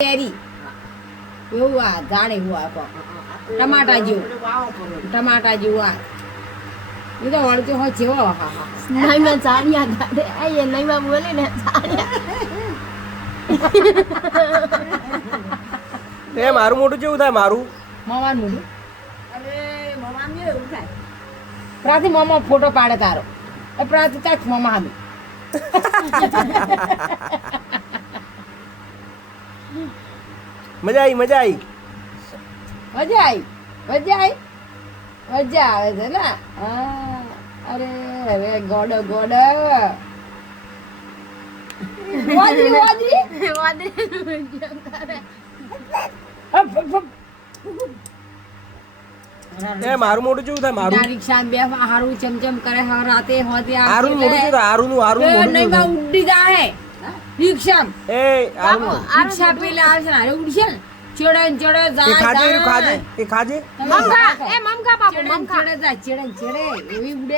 કેરી એવું આ જાણે એવું આ ટમાટા જેવું આ એ તો વળતો હોય જેવો હા હા નહીં માં ચાણિયા ગાડે આ એ નહીં માં બોલે ને ચાણિયા એ મારું મોઢું કેવું થાય મારું મોમાન મોઢું અરે મમ્મી એવું થાય પ્રાથી મોમા ફોટો પાડે તારો એ પ્રાથી તાક મોમા હામી મજા આવી મજા આવે છે ને હા અરે હવે ગોડ વાદરી એ મારું મોઢું કેવું થાય મારું રિક્ષા બે હારું ચમચમ કરે હા રાતે હોતે હારું મોઢું કેવું થાય હારું મોઢું નહીં બા ઉડી જાય રિક્ષા એ હારું રિક્ષા પેલા આવશે ને ઉડશે ને ચડે એ ખાજે જાય એ ખાજે મમકા બાપુ મમકા ચડે જાય ચડે એવી ઉડે